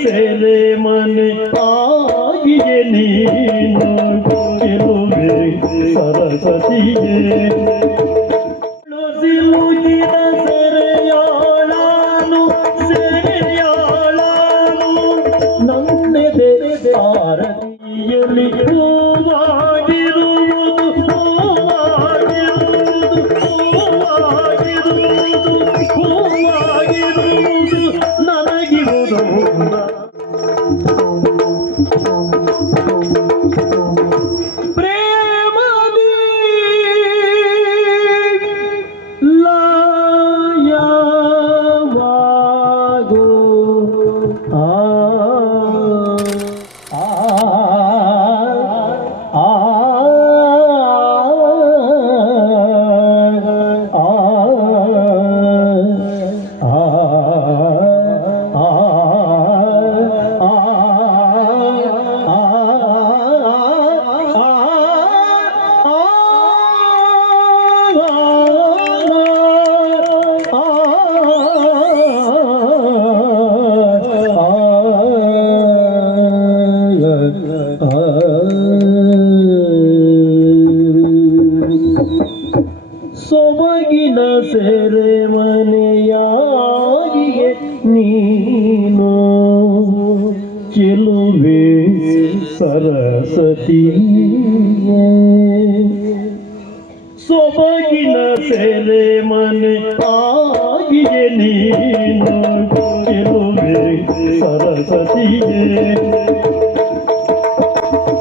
ಸೆರೆ ಮನೆ ಆಗಿಯೇ ನೀನು ಗೆಲುವೆ ಸರಸ್ವತಿಯೇ ಸಿಲುಕಿದ ಸೆರೆಯಾಳಾನು ನನ್ನೆದೆ ಆರತಿಯಲ್ಲಿ ಹೂವಾಗಿರುವುದು ನನಗಿರುವುದು ಪ್ರೇಮದಿ ಲಯವಾಗೋ ಸೊಬಗಿನ ಸೆರೆ ಮನೆಯಾಗಿಯೇ ನೀನು ಚೆಲುವೆ ಸರಸ್ವತಿಯೇ ಸೊಬಗಿನ ಸೆರೆ ಮನೆ ಆಗಿಯೇ ನೀನು ಚೆಲುವೆ ಸರಸ್ವತಿಯೇ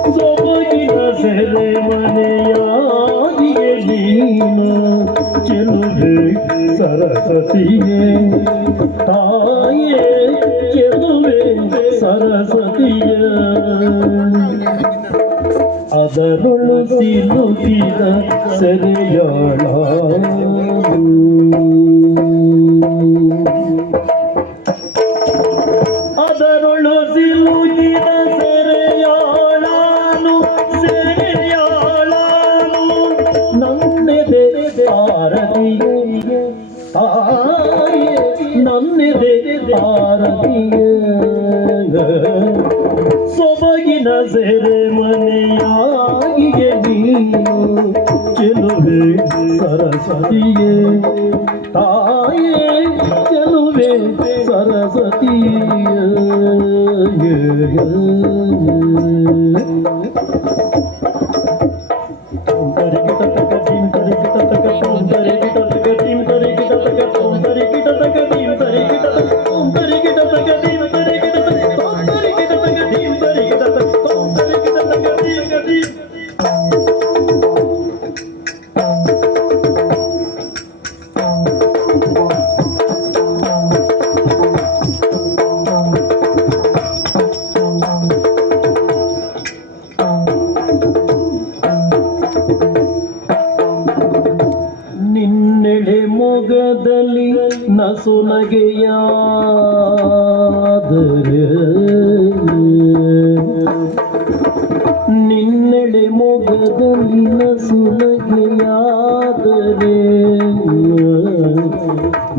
ಸೊಬಗಿನ ಸೆರೆ ಮನೆಯಾಗಿಯೇ ನೀನು ಚೆಲುವೆ ಸರಸ್ವತಿಯೇ ತಾಯೇ ಚೆಲುವೆ ಸರಸ್ವತಿಯ ಅದರೊಳು ಸಿಲುಕಿದ ಸೆರೆಯಾಳ ಅದರೊಳು ಸಿಲುಕಿದ ಸೆರೆಯಾಳಾನು ನನ್ನೆದೆ ಆರತಿಯೇ ತಾಯೇ ನನ್ನೆದೆ ಆರತಿಯೇ ಸೊಬಗಿನ ಸೆರೆ ಮನೆಯಾಗಿಯೇ ನೀನು ಚೆಲುವೆ ಸರಸ್ವತಿಯೇ ತಾಯೇ ಚೆಲುವೆ ಸರಸ್ವತಿಯೇ ನಿನ್ನೆಡೆ ಮೊಗದಲ್ಲಿ ನಸುನಗೆಯಾದರೆ ನಿನ್ನೆಡೆ ಮೊಗದಲ್ಲಿ ನಸುನಗೆಯಾದರೆ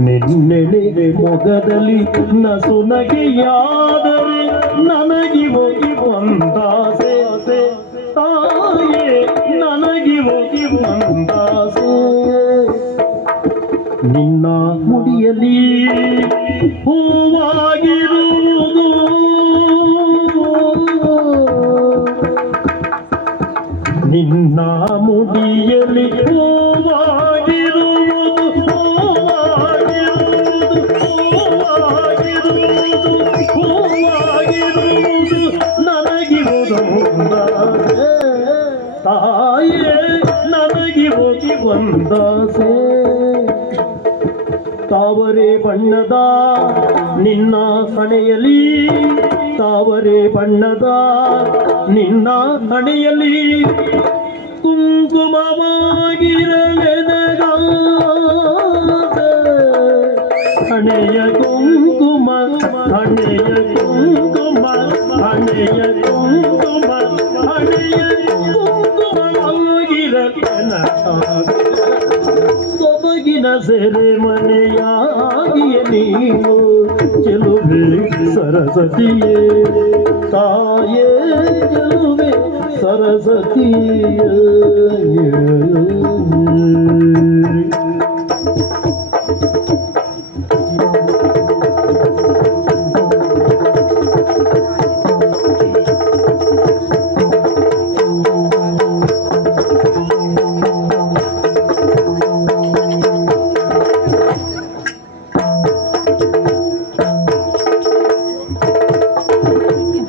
ನಿನ್ನೆಡೆ ಮೊಗದಲ್ಲಿ ನಸುನಗೆಯಾದರೆ ನನಗೆ ಹೋಗಿ ಒಂದಾಸೆ ತಾಯೇ ನನಗೆ ಹೋಗಿ ಒಂದಾಸೆ ನಿನ್ನ ಮುಡಿಯಲಿ ಹೂವಾಗಿರುವುದು ನಿನ್ನ ಮುಡಿಯಲಿ ಹೂವಾಗಿರುವುದು ನನಗಿರುವುದು ತಾಯೇ ನನಗೆ ಹೋಗಿ ಒಂದಾಸೆ ತಾವರೆ ಬಣ್ಣದ ನಿನ್ನ ಹಣೆಯಲಿ ತಾವರೆ ಬಣ್ಣದ ನಿನ್ನ ಹಣೆಯಲಿ ಕುಂಕುಮವಾಗಿರಲೆನಗ ಹಣೆಯ ಕುಂಕುಮ ಹಣೆಯ ಕುಂಕುಮ ಹಣೆಯ ಕುಂಕುಮ ಹಣೆಯ ಕುಂಕುಮವಾಗಿರಲೆನಗ ಸೊಬಗಿನ ಸೆರೆ ಮನೆಯಾಗಿಯೇ ನೀನು ಚೆಲುವೆ ಸರಸ್ವತಿಯೇ ಸರಸ್ವತಿಯೇ ತಾಯೇ ಗೆಲುವೆ ಸರಸ್ವತಿಯೇ.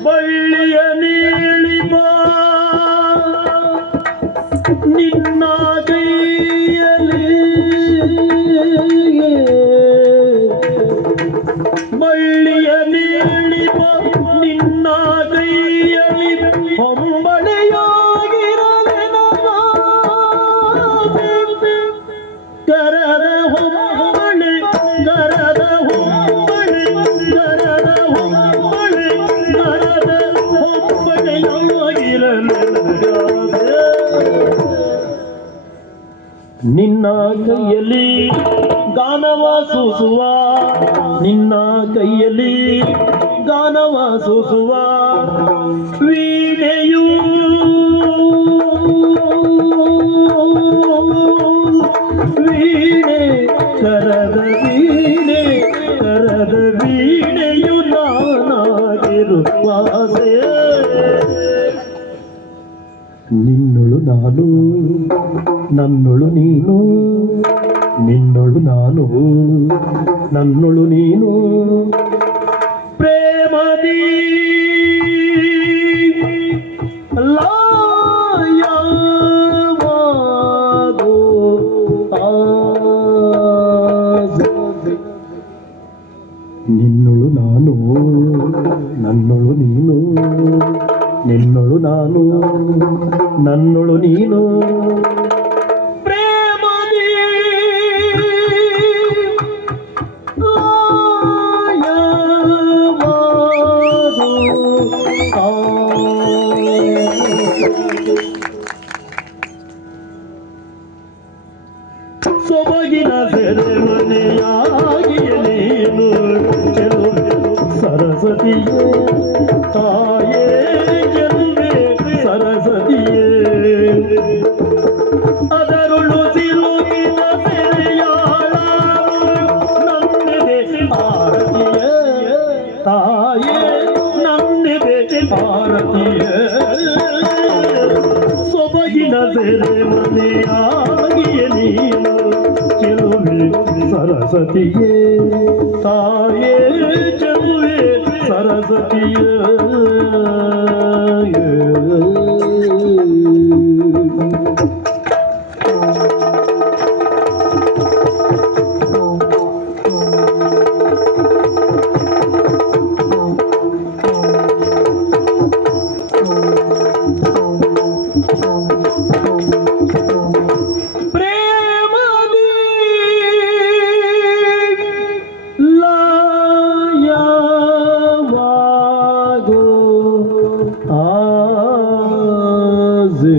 ಬಳ್ಳಿಯ ನೀಳಿಬ ನಿನ್ನ ಕೈಯಲ್ಲಿ, ಬಳ್ಳಿಯ ನೀಳಿಬ ನಿನ್ನ ಕೈಯಲ್ಲಿ ಹೊಂಬಳೆಯಾಗಿರಲೆನ ಕರದ ಹೊಂಬಳೆ, ಕರದ ಹೊಂಬಳೆ, ಕರದ ಹೊಂಬಳೆ, ಕರದ ಹೊಂಬಳೆಯಾಗಿರಲೆನ ನಿನ್ನ ಕೈಯಲ್ಲಿ ಗಾನವ ಸೂಸುವ, ನಿನ್ನ ಕೈಯಲ್ಲಿ ಗಾನವ ಸೂಸುವ ವೀಣೆಯು, ವೀಣೆ ಕರದ ವೀಣೆ, ಕರದ ವೀಣೆಯು ನಾನಾಗಿರುವ ಆಸೆ. ನಿನ್ನೊಳು ನಾನು ನನ್ನೊಳು ನೀನು, ನಿನ್ನೊಳು ನಾನು ನನ್ನೊಳು ನೀನು ಪ್ರೇಮದಿ ಲಾಯವಾಗೋ ಆಸೆ. ನಿನ್ನೊಳು ನಾನು ನನ್ನೊಳು ನೀನು, ನಿನ್ನೊಳು ನಾನು ನನ್ನೊಳು ನೀನು ಪ್ರೇಮದಿ ಲಾಯವಾಗೋ ಸೊಬಗಿನ ಸೆರೆಮನೆಯಾಗಿಯ ನೀನು ಗೆಲುವೆ ಸರಸ್ವತಿಯೇ ತಾಯೇ ಗೆಲುವೆ ಸರಸ್ವತಿಯೇ. ಅದರುಳು ಸಿಲುಕಿನ ಸೆರೆಯಾಳರು ನನ್ನಿದೆ ಆರತಿಯೇ ತಾಯೇ, ನನ್ನಿದೆ ಆರತಿಯೇ. ಸೊಬಗಿನ ಸೆರೆಮನೆಯಾಗಿಯ ನೀನು ಗೆಲುವೆ ಸರಸ್ವತಿಯೇ ತಾಯೇ ಗೆಲುವೆ ಸರಸ್ವತಿಯೇ. ಪ್ರೇಮದಿ ಲಾಯವಾಗೋ ಆಸೆ.